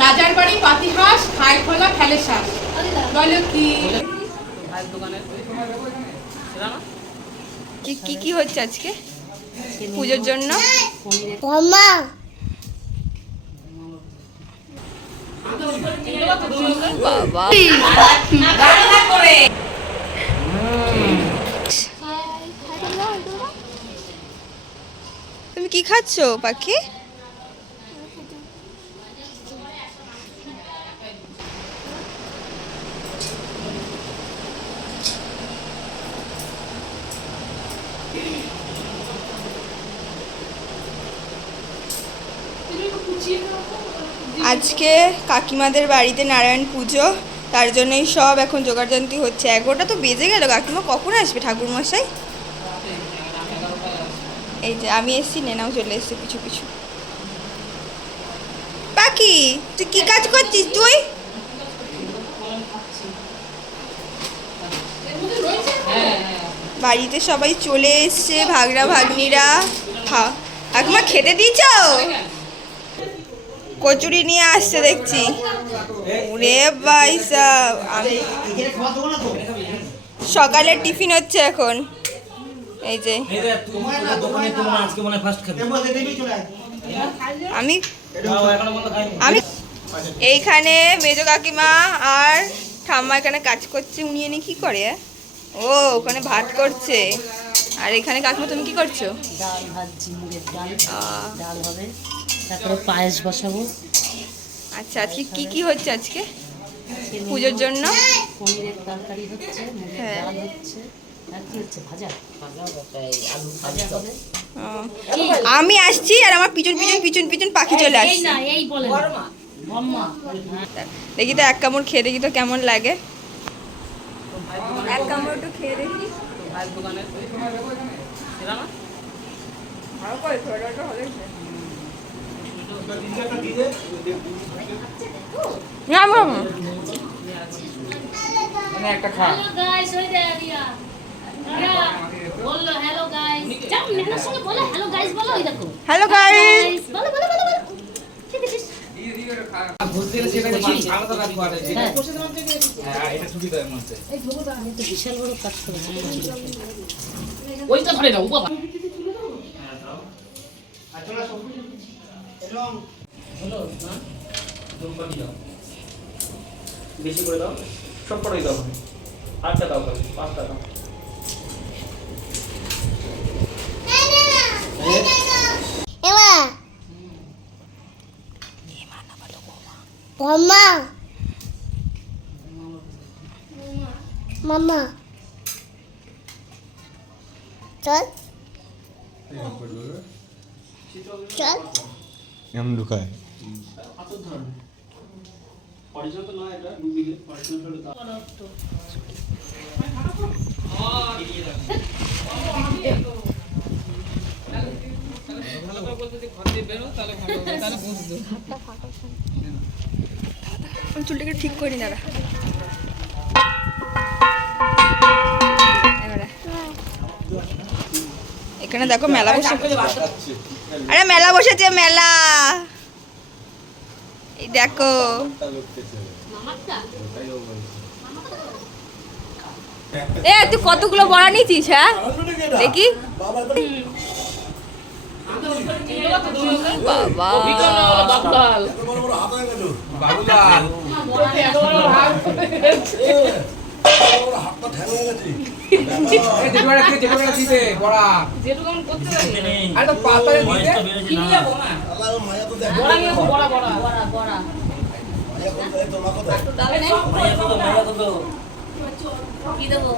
রাজার বাড়ি পাতিহাঁস খায় খোলা ফেলে শ্বাস বলো কি? কি কি কি হচ্ছে আজকে? পুজোর জন্য? বাবা। তুমি কি খাচ্ছো পাখি? আজকে কাকিমাদের বাড়িতে নারায়ণ পুজো, তার জন্যই সব এখন জোগাড়যন্ত্রী হচ্ছে। এগারোটা তো বেজে গেল, কাকিমা কখন আসবে ঠাকুরমশাই? এই যে, আমি এসছি, নেনাও চলে এসছে কিছু কিছু পাখি, তুই কি কাজ করছিস তুই? বাড়িতে সবাই চলে এসছে, ভাগরা ভাগ্নিরা। কাকিমা খেতে দিয়েছ? কচুরি নিয়ে আসছে দেখছি। ওরে বাইসা আমি সকালের টিফিন হচ্ছে এখন। এই যে। আমি আমি এইখানে মেজো কাকিমা আর ঠাম্মা এখানে কাজ করছে উনি এনে কি করে? ও ওখানে ভাত করছে। আর এখানে কাকিমা তুমি কি করছ? ডাল ভাজছি মুগের ডাল ডাল হবে। তারপরে পায়েস বসাবো। আচ্ছা আজকে কি কি হচ্ছে আজকে? পুজোর জন্য? পনিরের তরকারি হচ্ছে হ্যাঁ। ডাল হচ্ছে আর কি হচ্ছে? ভাজা। ভাজা হবে ও, আমি আসছি আর আমার পিছন পিছন পিছন পিছন পাখি চলে আসছে। না এই বলে বম্মা দেখি তো এক কামড় খেয়ে দেখি তো কেমন লাগে। এক কামড় একটু খেয়ে দেখি না। হ্যালো গাইস ওই দে রিয়া রিয়া বলল হ্যালো গাইস যাও মেহনার সঙ্গে বলে হ্যালো গাইস বলো ওই দেখো। হ্যালো গাইস বলো বলো বলো বলো। হ্যাঁ। করে ওইটা ধরে নাও বাবা। বেশি করে দাও। সব কটাই দাও আটটা দাও খালি পাঁচটা দাও। মামা মামা চল। চল। এম ঢুকায় চুলটাকে ঠিক করি না এখানে দেখো মেলা বসে। আরে মেলা বসেছে মেলা। এই দেখো। এ তুই কতগুলো বড়া নিয়েছিস হ্যাঁ? দেখি। বাবা। বড়া। বড়া কি দেবো?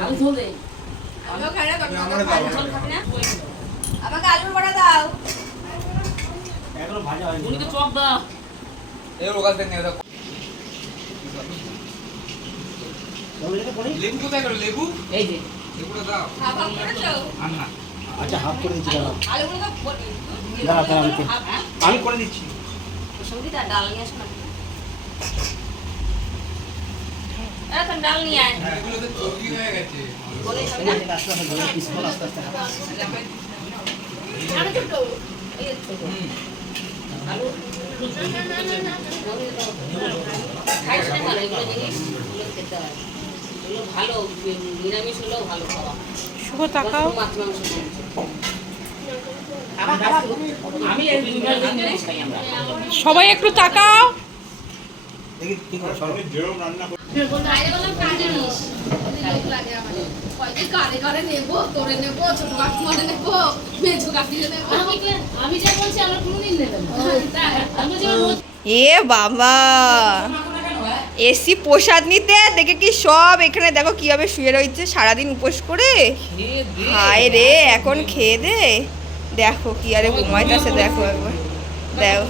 আলু ধোবে আমাকে আলুর বড়া দাও। এখনও ভাজা হয়নি। উনি তো চপ দাও। এই যে। আচ্ছা হাফ করে দিচ্ছি দাঁড়াও। দাঁড়াও আমি আমি করে দিচ্ছি। সঙ্গীতা ডাল নিয়ে আসো না। ডাল নিয়ে আয়। আরে ছোট এই ছোট। খাইস না ভালো এগুলো জিনিস এগুলো খেতে হয়। এগুলো ভালো নিরামিষ হলেও ভালো খাওয়া শুভ তাকাও। মাছ মাংস সবাই একটু তাকাও। আমি কে- আমি যা বলছি এ বাবা। এসি প্রসাদ নিতে দেখে কি সব এখানে দেখো কীভাবে শুয়ে রয়েছে সারাদিন উপোস করে? হায় রে এখন খেয়ে দে। দেখো কি আরে ঘুমাইতেছে দেখো একবার। দেখো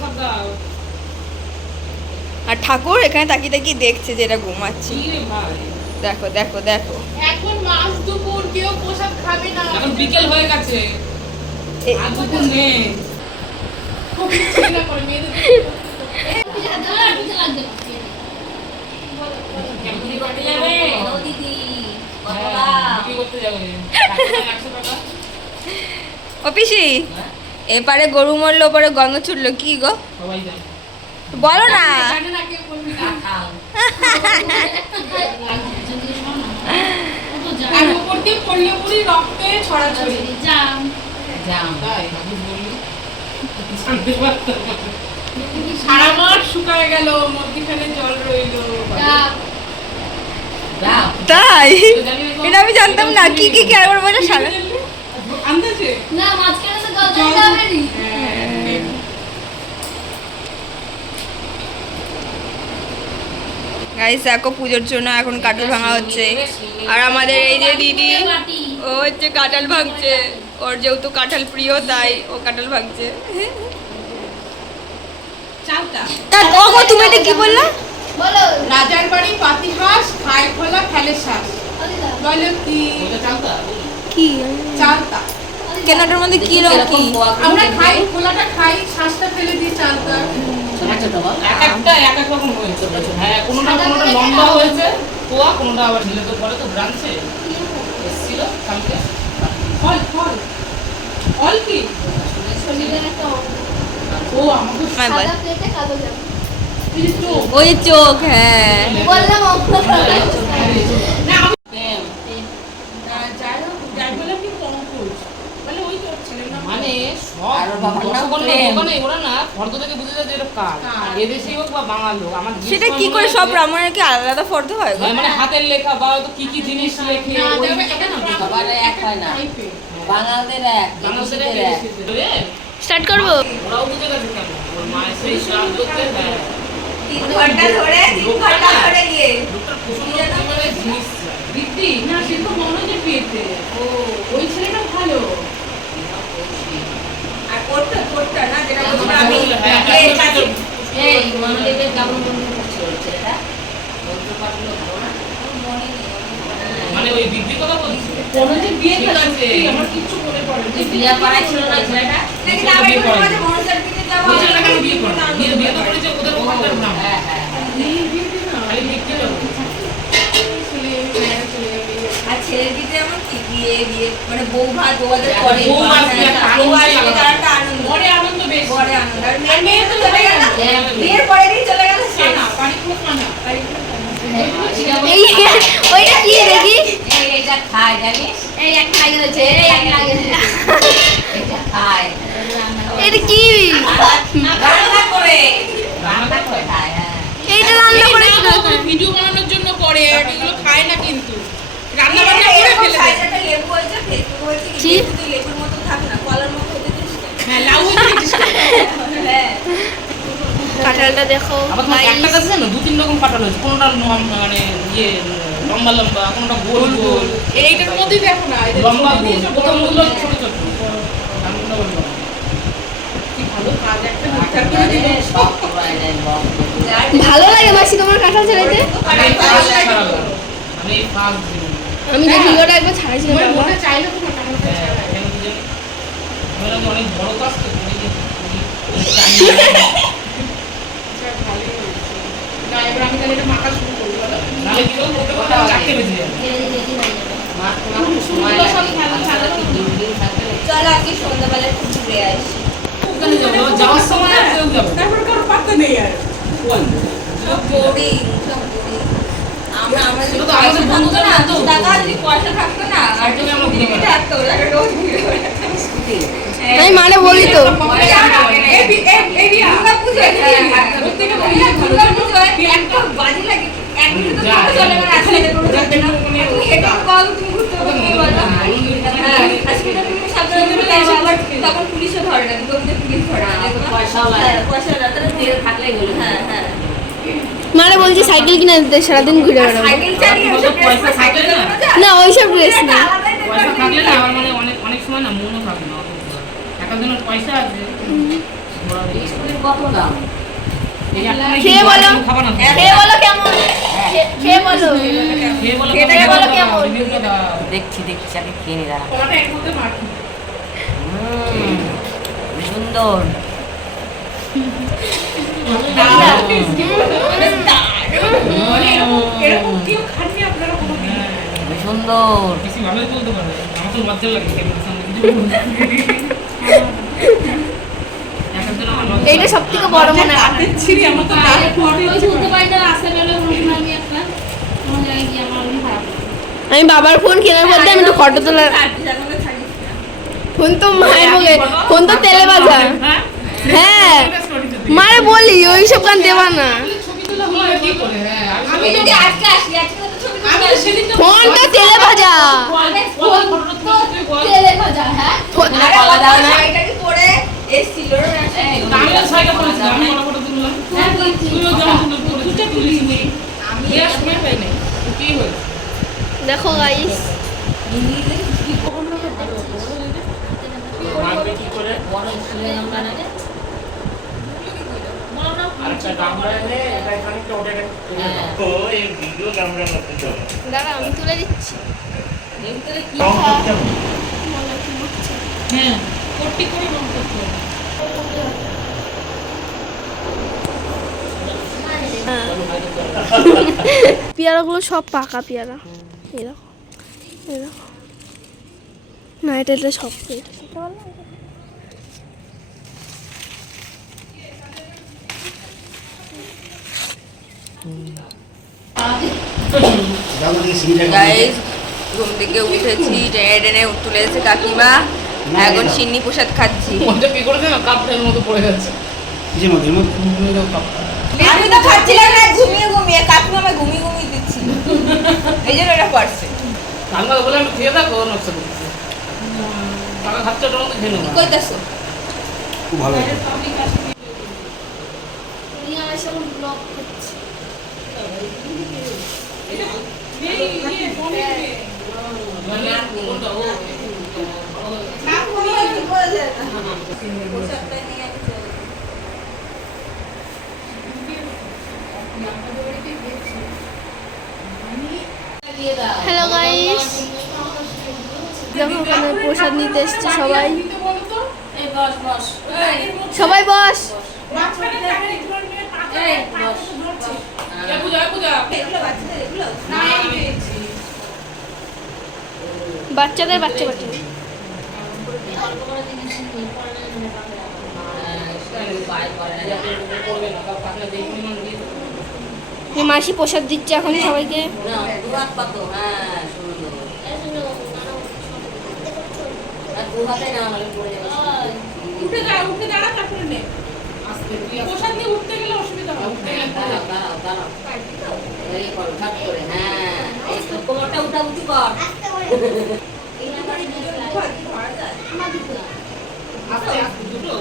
আর ঠাকুর এখানে তাকিয়ে তাকিয়ে দেখছে যে এটা ঘুমাচ্ছে। দেখো দেখো দেখো। এখন মাছ দুপুর কেউ প্রসাদ খাবে না। এখন বিকেল হয়ে গেছে। দুপুর নেই। ও হ্যাঁ, পিসি এপারে গরু মরলো ওপারে গন্ধ ছুটলো কি গো? সবাই জানে। বলো না। না না তাই? বাবু বললি জানতে পারতাম না। সারা মাস শুকায় গেল মধ্যখানে জল রইল জাম তাই এটা আমি জানতাম না। কি কি কি? আরেকবার বলে সারা। আন্দাজে? না মাঝখানে গাইস দেখো পুজোর জন্য এখন কাঠল ভাঙা হচ্ছে। আর আমাদের এই যে দিদি ও হচ্ছে কাঁঠাল ভাঙছে। ওর যেহেতু কাঁঠাল প্রিয় তাই ও কাঁঠাল ভাঙছে। তুমি এটা কি বললা? বলো। রাজার বাড়ি পাতিহাঁস খাই খোলা ফেলে শ্বাস বলো কি? কি? চালতা। কেনাটার মধ্যে কি রকম কি? আমরা খাই খোলাটা খাই শ্বাসটা ফেলে দিই চালতা এক একটা এক এক রকম হয়েছে হ্যাঁ কোনোটা কোনোটা লম্বা হয়েছে পোয়া কোনোটা আবার ঢিলে পরে তো ব্রাঞ্চে। এসেছিল কালকে। ফল ফল। ফল কি? ও আমাকে সাদা প্লেটে কালো জাম। এই যে চোখ। ওই চোখ হ্যাঁ। বললাম প্রেম। আহ, যাই হোক যাই বলে কি পঙ্কজ মানে ওই তোর ছেলে না মানে সব রসগোল্লার দোকানে ওরা না ফর্দ থেকে বুঝে যায় যে এটা কার? কার। এদেশেই হোক বা বাঙাল হোক আমার সেটা কি করে সব ব্রাহ্মণের কি আলাদা ফর্দ হয়? হ্যাঁ, মানে হাতের লেখা বা কি কি জিনিস লেখে এক হয় না। বাঙালদের এক এক স্টার্ট করব? ওরাও বুঝে গেছে কেন? ওর মায়ের সেই শ্রাপ করতে হ্যাঁ। তিন ঘণ্টা ধরে তিন ঘণ্টা ধরে গিয়ে। লোকটার প্রচণ্ড পরিমাণে জিনিস। চাই। না সে তো মনোজের বিয়েতে ও ওই ছেলেটা ভালো আর কোটটা কোটটা না যেটা বলছিলাম আমি হ্যাঁ, এর কাছে এই মনোদেবের কেমন বন্ধু করছে ছেলেটা বলতে ভালো না? মানে ওই বৃদ্ধি কথা বলছি। মনোজের বিয়েটা ঠিক আছে। আমার কিচ্ছু মনে পড়ে না। বিয়া পাড়ায় ছিল না ছেলেটা? নাকি না ভাই কোনো মাঝে মনসার দিকে যাওয়া ওই ছেলেটা কেন বিয়ে করে বিয়ে বিয়ে তো করেছে ওদের ওখানকার নাম। হ্যাঁ হ্যাঁ এই বিয়েতে না, খালি বৃদ্ধি যাবে ছেলে মেয়েরা চলে যাবে। আর ছেলের দিতে যেমন কি বিয়ে বিয়ে মানে বউ ভাত বউদের বউ ভাত দিয়ে বউ। তার একটা আনন্দ পরে আনন্দ বেশি। পরে আনন্দ আর আর মেয়ে তো চলে গেল। বিয়ের পরে দিন চলে গেল হ্যাঁ ভিডিও বানানোর জন্য করে এগুলো খায় না কিন্তু রান্না বান্না করে ফেলে। লেবু কি? লেবুর মতো থাক না কলার কাঁঠালটা দেখো একটা গাছ দু তিন রকম কাঁঠাল হয়েছে। কোনোটা মানে ইয়ে লম্বা লম্বা কোনোটা গোল গোল এইটার মধ্যেই দেখো না লম্বা গোল। প্রথমগুলো। ছোট ছোট। ভালো লাগে মাসি তোমার কাঁঠাল ছাড়াইতে আমি যে ভিডিওটা একবার ছাড়াইছিলাম তোমার বাবা মনে চাইলে তোমার টাকাটা হ্যাঁ, ছাড়াই। কেন কি জানি? ভাবলাম অনেক বড় কাজ তো আচ্ছা, আমি তাহলে এটা মাখা শুরু করব, চারটে বেজে যাবে। চলো আজকে সন্ধ্যাবেলা একটু ঘুরে আসি। যাওয়ার সময়। তারপরে কারও পাত্তা নেই আর। বোরিং আমি মানে বলি তো। তখন পুলিশও ধরে না পুলিশ ধরে? হ্যাঁ, পয়সাও লাগে থাকলেই হলো। হ্যাঁ হ্যাঁ। মানে বলছি সাইকেল কিনে দিতে সারাদিন ঘুরে বেড়াবো। না। ওইসব ড্রেস না পয়সা থাকলে না আমার মানে অনেক অনেক সময় না মনও থাকে না অত ঘোরার। এক একজনের পয়সা আছে। ঘোরা বেশি। স্কুলের কত দাম? এই একটা নাকি খেয়ে বলো। খেয়ে বলো কেমন? খেয়ে বলো। খেয়ে বলো খেয়ে খেয়ে বলো বলো কেমন? দেখছি দেখছি আগে খেয়ে নি দাঁড়া। সুন্দর। তো এইটা সব থেকে বড় তো আমি বাবার ফোন কেনার মধ্যে আমি একটু ফটো তোলা ফোন তো মায়ের ফোন তো তেলে ভাজা হ্যাঁ। মারে বলি ওইসব গান দেবা না। ফোন তো তেলে ভাজা। দেখো গাইস কি করে বড় স্কুলের নামটা না রে? আরেকটা গামলা এনে এটা খানিকটা ওটা হ্যাঁ। তো এই ভিডিও ক্যামেরা করতে চলে দাঁড়া আমি তুলে দিচ্ছি। হ্যাঁ কোটি করে রং করতে পেয়ারাগুলো সব পাকা পেয়ারা। এরকম এরকম না এটা এটা সব এটা সেটা বলো না, এটা- গাইস ঘুম থেকে উঠেছি টেনে টেনে তুলে এসেছে কাকিমা। এখন সিন্নি প্রসাদ খাচ্ছি। ওটা কি করেছে না? কাপটার মতো পড়ে যাচ্ছে কিসের মধ্যে এর মধ্যে তুমি দাও কাপটা আমি তো খাচ্ছিলাম না ঘুমিয়ে ঘুমিয়ে কাকিমা আমায় ঘুমিয়ে ঘুমিয়ে দিচ্ছিল এই জন্য এটা পারছে বলে আমি খেয়ে থাকো নকশা করতেছি। টাকা খাচ্ছে ওটার মধ্যে খেয়ে নেব। কইতাছো খুব ভালো হ্যালো গাইস দেখো ওখানে প্রসাদ নিতে এসছে সবাই। সবাই বস। বস। বাচ্চাদের বাচ্চা বাচ্চা। মাসি প্রসাদ দিচ্ছে এখন সবাইকে। প্রসাদ নিয়ে উঠতে গেলে অসুবিধা হবে এই করো ঠাক করে হ্যাঁ এই তো কোমরটা উঠা উঁচু কর আস্তে আস্তে দুটো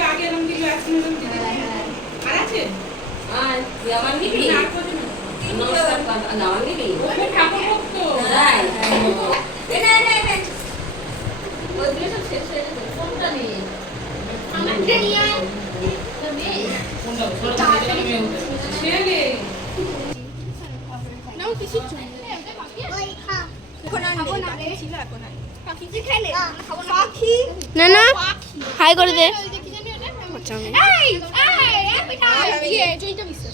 এখন এরকম দিল আর আছে হ্যাঁ আমার নিবি? আমার নিবি ঠাকুর না না হাই করে দে আচ্ছা, আমি- হ্যাঁ, বাবা ফ্যামিলির নামই চেঞ্জ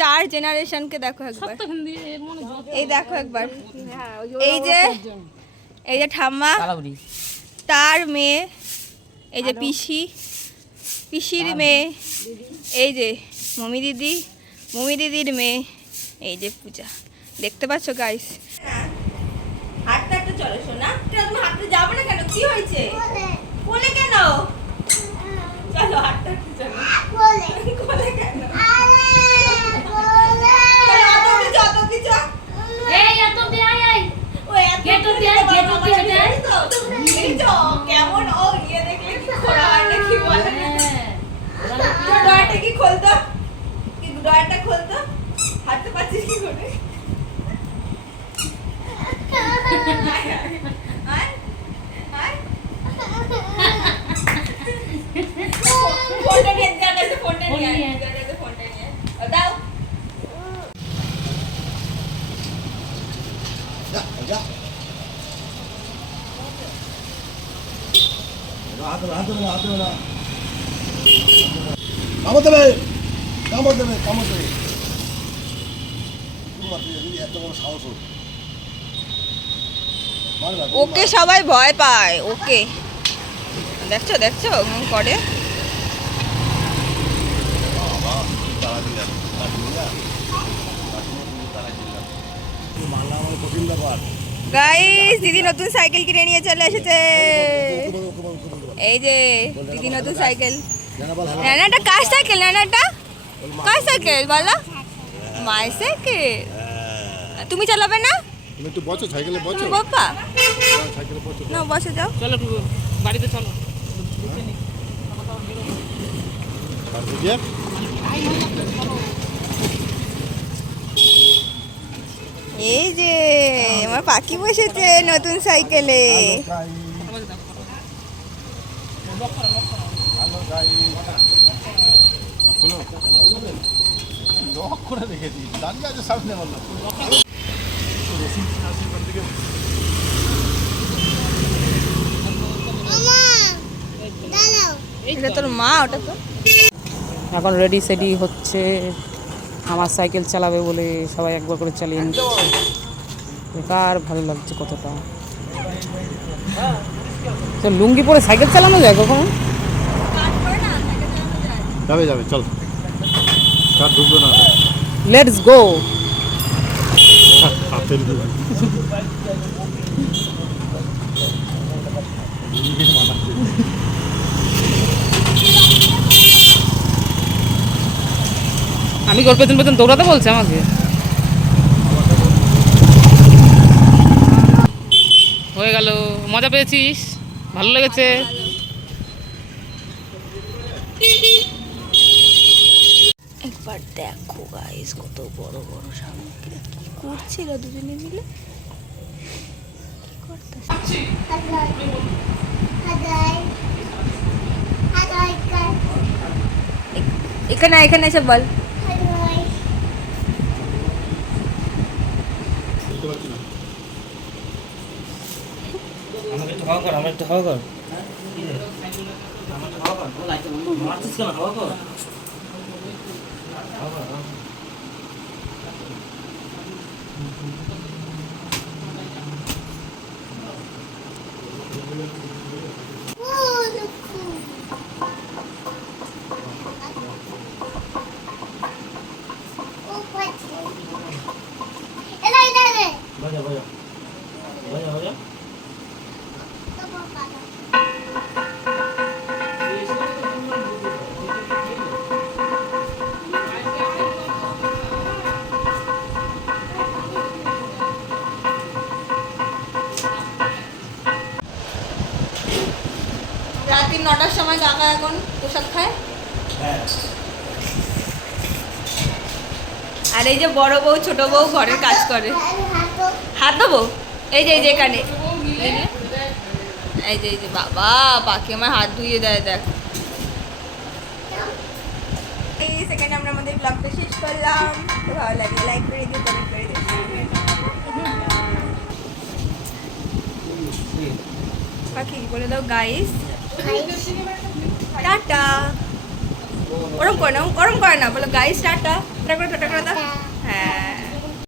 চার জেনারেশনকে দেখো একবার। এই দেখো একবার। এই যে এই যে ঠাম্মা তার মেয়ে এই যে পিসি পিসির মেয়ে এই যে মমি দিদি মমি দিদির মেয়ে এই যে পূজা। দেখতে পাচ্ছ গাইস হাঁটতে হাঁটতে চলো শোনা তুমি হাঁটতে যাবে না কেন? কি হয়েছে? কোলে কেন? চলো হাঁটতে হাঁটতে চলো কোলে। কেন? কেমন? ও ইয়ে দেখলে কি খোলা হয় না কি বলে? হ্যাঁ। ডয়ারটা কি খুলতো? কি ডয়ারটা খুলতো? হাঁটতে পারছিস কি করে? ফোনটা নিয়ে আয়, যার কাছে ফোনটা নিয়ে দাও কামড় দেবে কামড় দেবে কামড় দেবে এত বড় সাহস ওকে সবাই ভয় পায় ওকে দেখছ দেখছ করে তারা দিলে, তারা দিলে না। তারা দিলে। মারলে আমার কঠিন ব্যাপার গাইস দিদি নতুন সাইকেল কিনে নিয়ে চলে এসেছে। এই যে দিদি নতুন সাইকেল। নানাটা কার সাইকেল নানাটা? কার সাইকেল বলো? মায়ের সাইকেল তুমি চালাবে না? তুমি একটু বসো সাইকেলে বসো। সাইকেলে বসো। না বসে যাও। চলো বাড়িতে চলো। আর এই যে আমার পাখি বসেছে নতুন সাইকেলে। এটা তোর মা ওটা তো। এখন রেডি সেডি হচ্ছে। আমার সাইকেল চালাবে বলে সবাই একবার করে চালিয়ে নিচ্ছে। বেকার ভালো লাগছে কতটা। তো লুঙ্গি পরে সাইকেল চালানো যায় কখনো? যাবে যাবে চল। না? লেটস গো আমি ওর পেছন পেছন দৌড়াতে বলছে আমাকে। হয়ে গেল। মজা পেয়েছিস? ভালো লেগেছে? একবার দেখো গাইস কত বড় বড় সামগ্রী। কি করছিল দুজনে মিলে? কি করতেছে এখানে এখানে এসে বল আমাকে একটু একটু হাওয়া কর। হাওয়া কর রাত্রি সময় কাকা এখন প্রসাদ খায়। আর এই যে বড় বউ ছোট বউ ঘরের কাজ করে। হাত দেবো এই যে এই যে এখানে। এই যে। এই যে বাবা পাখি আমার হাত ধুয়ে দেয় দেখ। এই এখানে আমরা আমাদের ব্লগটা শেষ করলাম। ভালো লাগলে লাইক করে দিও কমেন্ট করে দিও। পাখি বলে দাও গাইস টাটা। ওরম করে না ওরম করে না বলো গাইস টাটা। টাটা করে টাটা করে দাও। হ্যাঁ।